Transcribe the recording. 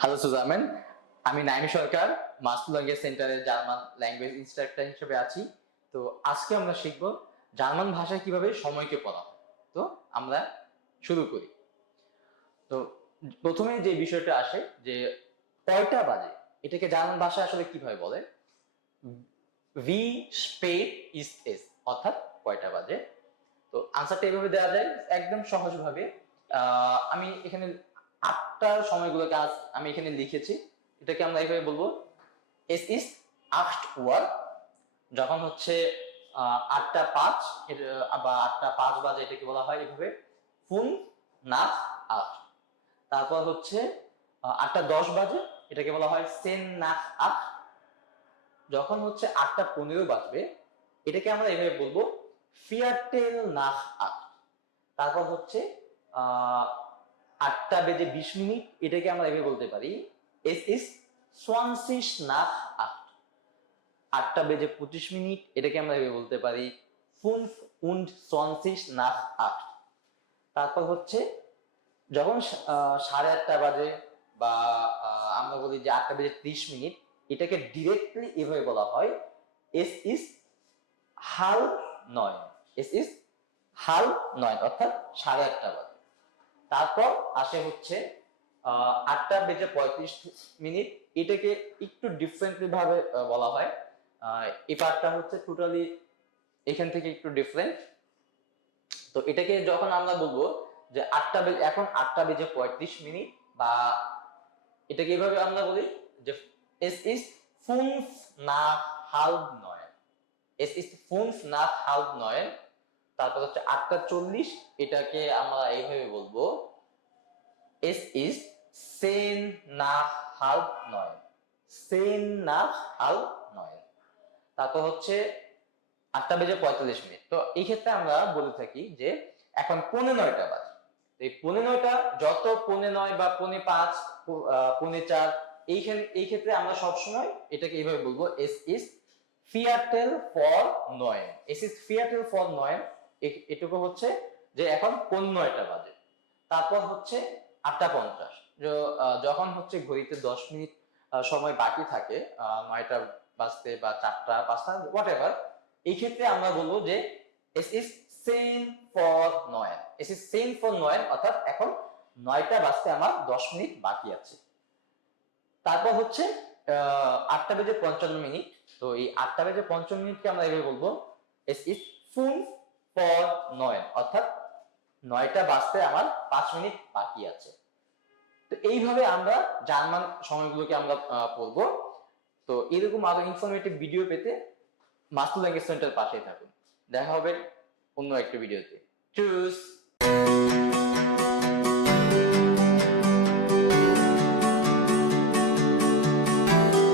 Hello সুজামেন, আমি নাইম সরকার master language সেন্টারের German language instructor হিসেবে আছি। তো আজকে আমরা শিখব জার্মান ভাষায় কিভাবে সময়কে পড়া হয়। তো আমরা শুরু করি। তো প্রথমে যে বিষয়টা আসে যে কয়টা বাজে, এটাকে জার্মান ভাষায় আসলে কিভাবে বলে? ভি স্পেট ইস এস, অর্থাৎ কয়টা বাজে। তো আনসারটা এভাবে দেওয়া যায় একদম সহজভাবে। আমি এখানে 8টার সময়গুলোকে আজ আমি এখানে লিখেছি। এটাকে আমরা এইভাবে বলবো, এস ইস 8 Uhr, যখন হচ্ছে 8টা 5 বা 8টা 5 বাজে, এটাকে বলা হয় এইভাবে 5 nach 8। তারপর হচ্ছে 8টা 10 বাজে, এটাকে বলা হয় 10 nach 8। যখন হচ্ছে 8টা 15 বাজবে, এটাকে আমরা এইভাবে বলবো Viertel nach 8। তারপর হচ্ছে 8টা বেজে 20 মিনিট, এটাকে আমরা এভাবে বলতে পারি es ist 20 nach 8। 8টা বেজে 25 মিনিট, এটাকে আমরা এভাবে বলতে পারি 25 nach 8। তারপর হচ্ছে যখন 8:30 বাজে বা আমরা বলি যে 8টা বেজে 30 মিনিট, এটাকে ডিরেক্টলি এভাবে বলা হয় es ist halb 9। es ist halb 9, অর্থাৎ 8:30 বাজে। তারপর আসে হচ্ছে 8টা বেজে 35 মিনিট, এটাকে একটু ডিফারেন্টলি ভাবে বলা হয়। এই পার্টটা হচ্ছে টোটালি এখান থেকে একটু ডিফারেন্ট। তো এটাকে যখন আমরা বলবো যে 8টা বেজে 35 মিনিট, বা এটাকে এইভাবে আমরা বলি যে es ist 5 nach halb 9। es ist 5 nach halb 9। তারপর হচ্ছে 8টা 40, এটাকে আমরা এইভাবে বলবো es ist 10 nach halb 9। 10 nach halb 9। তারপর হচ্ছে 8টা বেজে 45 মিনিট। তো এই ক্ষেত্রে আমরা বলে থাকি যে এখন 9:15 বাজে। এই 9:15 যত 9:15 বা 9:05, 9:04, এই ক্ষেত্রে আমরা সবসময় এটাকে এইভাবে বলবো es ist Viertel vor 9। es ist Viertel vor 9, এটুকু হচ্ছে যে এখন 9:15 বাজে। তারপর হচ্ছে 8টা 50, যখন হচ্ছে ঘড়িতে 10 মিনিট সময় বাকি থাকে 9টা বাজতে বা 4টা 5টা হোয়াটএভার, এই ক্ষেত্রে আমরা বলবো যে es ist 10 vor 9। es ist 10 vor 9, অর্থাৎ এখন 9টা বাজতে আমার 10 মিনিট বাকি আছে। তারপর হচ্ছে 8টা বেজে 55 মিনিট। তো এই 8টা বেজে 55 মিনিটকে আমরা এভাবে বলবো es ist 5 vor 9, অর্থাৎ 9টা বাজতে আমার 5 মিনিট বাকি আছে। তো এইভাবে আমরা জার্মান সময়গুলোকে আমরা পড়বো। তো এরকম আরো ইনফরমেটিভ ভিডিও পেতে মাস্টার ল্যাঙ্গুয়েজ সেন্টার পাশেই থাকুন। দেখা হবে অন্য একটা ভিডিওতে। চুস।